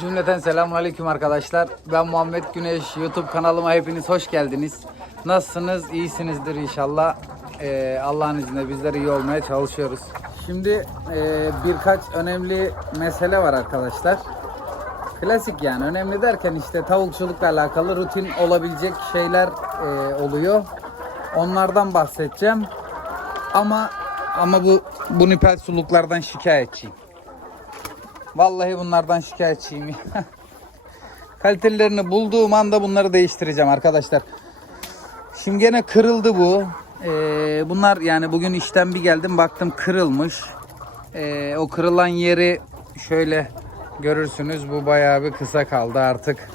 Cümleten selamünaleyküm arkadaşlar. Ben Muhammed Güneş. YouTube kanalıma hepiniz hoş geldiniz. Nasılsınız? İyisinizdir inşallah. Ee, Allah'ın izniyle bizler iyi olmaya çalışıyoruz. Şimdi e, birkaç önemli mesele var arkadaşlar. Klasik yani önemli derken işte tavukçulukla alakalı rutin olabilecek şeyler e, oluyor. Onlardan bahsedeceğim. Ama ama bu bu nipel suluklardan şikayetçiyim. Vallahi bunlardan şikayetçiyim. Kalitelerini bulduğum anda bunları değiştireceğim arkadaşlar. Şimdi gene kırıldı bu. Ee, bunlar yani bugün işten bir geldim baktım kırılmış. Ee, o kırılan yeri şöyle görürsünüz. Bu bayağı bir kısa kaldı artık.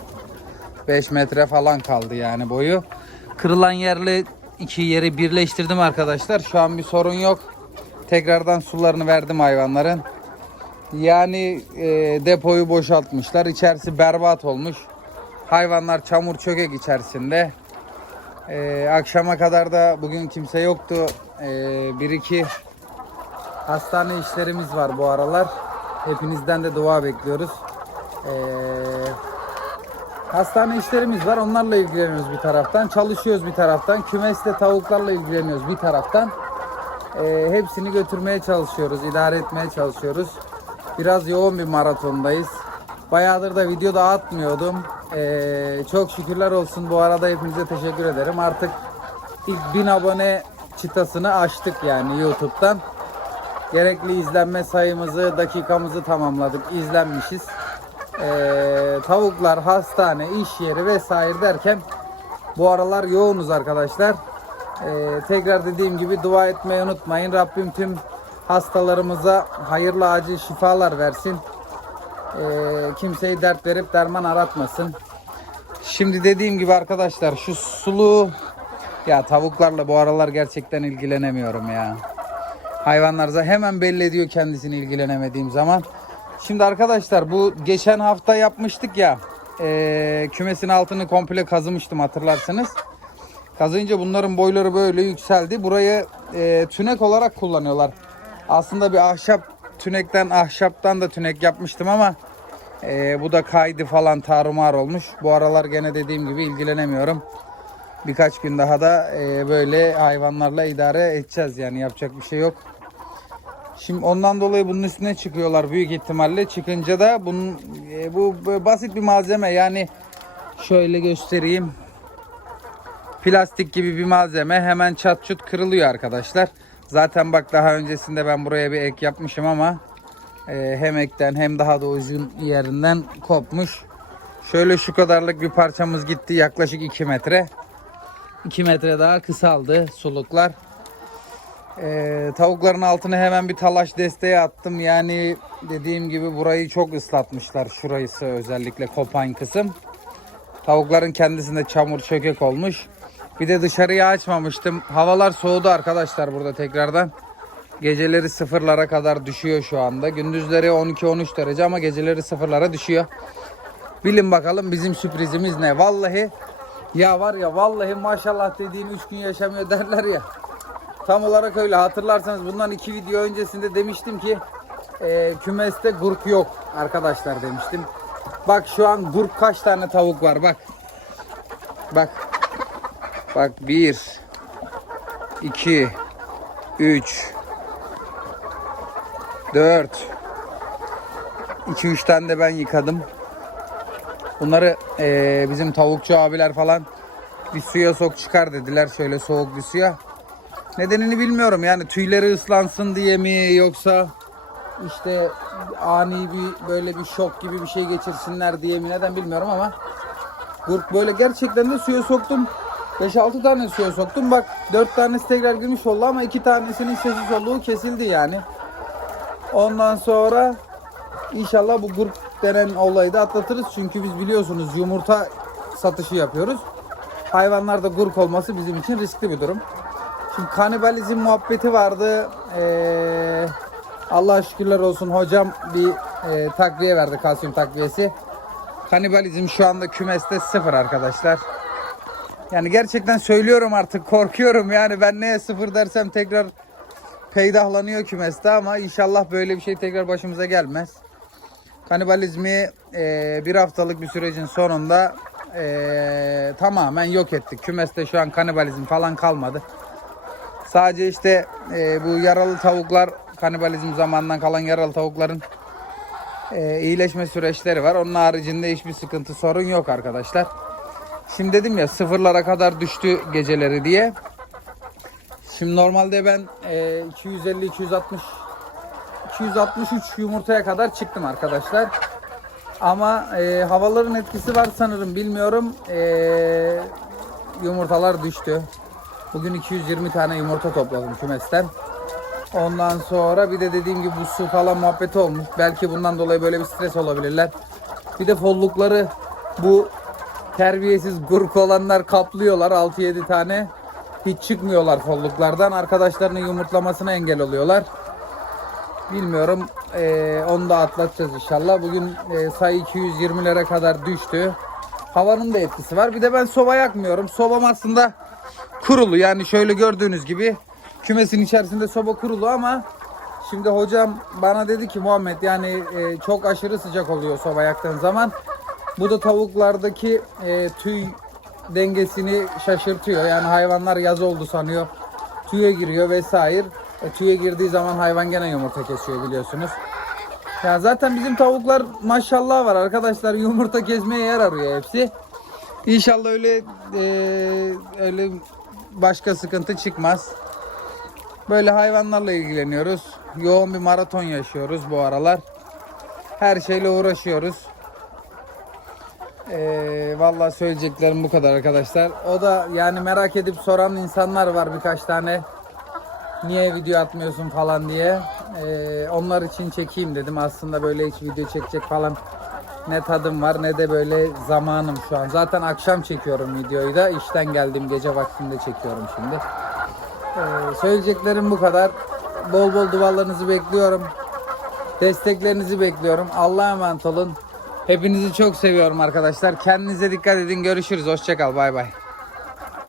5 metre falan kaldı yani boyu. Kırılan yerle iki yeri birleştirdim arkadaşlar. Şu an bir sorun yok. Tekrardan sularını verdim hayvanların. Yani e, depoyu boşaltmışlar. İçerisi berbat olmuş. Hayvanlar çamur çökek içerisinde. E, akşama kadar da bugün kimse yoktu. E, bir iki hastane işlerimiz var bu aralar. Hepinizden de dua bekliyoruz. E, hastane işlerimiz var. Onlarla ilgileniyoruz bir taraftan. Çalışıyoruz bir taraftan. Kümeste tavuklarla ilgileniyoruz bir taraftan. E, hepsini götürmeye çalışıyoruz. idare etmeye çalışıyoruz. Biraz yoğun bir maratondayız. Bayağıdır da video da atmıyordum. Ee, çok şükürler olsun. Bu arada hepinize teşekkür ederim. Artık ilk 1000 abone çıtasını açtık yani YouTube'dan. Gerekli izlenme sayımızı, dakikamızı tamamladık. İzlenmişiz. Ee, tavuklar, hastane, iş yeri vesaire derken bu aralar yoğunuz arkadaşlar. Ee, tekrar dediğim gibi dua etmeyi unutmayın. Rabbim tüm hastalarımıza hayırlı acil şifalar versin. Ee, kimseyi dert verip derman aratmasın. Şimdi dediğim gibi arkadaşlar şu sulu ya tavuklarla bu aralar gerçekten ilgilenemiyorum ya. Hayvanlar da hemen belli ediyor kendisini ilgilenemediğim zaman. Şimdi arkadaşlar bu geçen hafta yapmıştık ya e, kümesin altını komple kazımıştım hatırlarsınız. Kazıyınca bunların boyları böyle yükseldi. Burayı e, tünek olarak kullanıyorlar. Aslında bir ahşap tünekten ahşaptan da tünek yapmıştım ama e, bu da kaydı falan tarumar olmuş. Bu aralar gene dediğim gibi ilgilenemiyorum. Birkaç gün daha da e, böyle hayvanlarla idare edeceğiz yani yapacak bir şey yok. Şimdi ondan dolayı bunun üstüne çıkıyorlar büyük ihtimalle. Çıkınca da bunun e, bu basit bir malzeme yani şöyle göstereyim. Plastik gibi bir malzeme hemen çat çut kırılıyor arkadaşlar. Zaten bak daha öncesinde ben buraya bir ek yapmışım ama e, hem ekten hem daha da uzun yerinden kopmuş. Şöyle şu kadarlık bir parçamız gitti yaklaşık 2 metre. 2 metre daha kısaldı suluklar. E, tavukların altına hemen bir talaş desteği attım. Yani dediğim gibi burayı çok ıslatmışlar. Şurayısı özellikle kopan kısım. Tavukların kendisinde çamur çökek olmuş. Bir de dışarıya açmamıştım. Havalar soğudu arkadaşlar burada tekrardan. Geceleri sıfırlara kadar düşüyor şu anda. Gündüzleri 12-13 derece ama geceleri sıfırlara düşüyor. Bilin bakalım bizim sürprizimiz ne? Vallahi ya var ya vallahi maşallah dediğin 3 gün yaşamıyor derler ya. Tam olarak öyle hatırlarsanız bundan iki video öncesinde demiştim ki e, kümeste gurk yok arkadaşlar demiştim. Bak şu an gurk kaç tane tavuk var bak. Bak Bak 1 2 3 4 2 3 tane de ben yıkadım. Bunları eee, bizim tavukçu abiler falan bir suya sok çıkar dediler şöyle soğuk bir suya. Nedenini bilmiyorum yani tüyleri ıslansın diye mi yoksa işte ani bir böyle bir şok gibi bir şey geçirsinler diye mi neden bilmiyorum ama Gurk böyle gerçekten de suya soktum. 5-6 tane suya soktum. Bak 4 tanesi tekrar girmiş oldu ama 2 tanesinin sesi soluğu kesildi yani. Ondan sonra inşallah bu gurk denen olayı da atlatırız. Çünkü biz biliyorsunuz yumurta satışı yapıyoruz. Hayvanlarda gurk olması bizim için riskli bir durum. Şimdi kanibalizm muhabbeti vardı. Ee, Allah şükürler olsun hocam bir e, takviye verdi kalsiyum takviyesi. Kanibalizm şu anda kümeste sıfır arkadaşlar. Yani gerçekten söylüyorum artık korkuyorum yani ben neye sıfır dersem tekrar peydahlanıyor kümeste ama inşallah böyle bir şey tekrar başımıza gelmez. Kanibalizmi e, bir haftalık bir sürecin sonunda e, tamamen yok ettik. Kümeste şu an kanibalizm falan kalmadı. Sadece işte e, bu yaralı tavuklar kanibalizm zamanından kalan yaralı tavukların e, iyileşme süreçleri var. Onun haricinde hiçbir sıkıntı sorun yok arkadaşlar. Şimdi dedim ya sıfırlara kadar düştü geceleri diye. Şimdi normalde ben e, 250 260 263 yumurtaya kadar çıktım arkadaşlar. Ama e, havaların etkisi var sanırım bilmiyorum. E, yumurtalar düştü. Bugün 220 tane yumurta topladım kümesten. Ondan sonra bir de dediğim gibi bu su falan muhabbeti olmuş. Belki bundan dolayı böyle bir stres olabilirler. Bir de follukları bu terbiyesiz gurk olanlar kaplıyorlar 6-7 tane. Hiç çıkmıyorlar folluklardan. Arkadaşlarının yumurtlamasına engel oluyorlar. Bilmiyorum. Eee, onu da atlatacağız inşallah. Bugün eee, sayı 220'lere kadar düştü. Havanın da etkisi var. Bir de ben soba yakmıyorum. Sobam aslında kurulu. Yani şöyle gördüğünüz gibi kümesin içerisinde soba kurulu ama şimdi hocam bana dedi ki Muhammed yani eee, çok aşırı sıcak oluyor soba yaktığın zaman. Bu da tavuklardaki eee, tüy dengesini şaşırtıyor. Yani hayvanlar yaz oldu sanıyor. Tüye giriyor vesaire. E, tüye girdiği zaman hayvan gene yumurta kesiyor biliyorsunuz. Ya zaten bizim tavuklar maşallah var arkadaşlar yumurta kesmeye yer arıyor hepsi. İnşallah öyle e, öyle başka sıkıntı çıkmaz. Böyle hayvanlarla ilgileniyoruz. Yoğun bir maraton yaşıyoruz bu aralar. Her şeyle uğraşıyoruz. Ee, vallahi söyleyeceklerim bu kadar arkadaşlar. O da yani merak edip soran insanlar var birkaç tane. Niye video atmıyorsun falan diye. Ee, onlar için çekeyim dedim. Aslında böyle hiç video çekecek falan ne tadım var ne de böyle zamanım şu an. Zaten akşam çekiyorum videoyu da. İşten geldim gece vaktinde çekiyorum şimdi. Ee, söyleyeceklerim bu kadar. Bol bol dualarınızı bekliyorum. Desteklerinizi bekliyorum. Allah'a emanet olun. Hepinizi çok seviyorum arkadaşlar. Kendinize dikkat edin. Görüşürüz. Hoşçakal. Bay bay.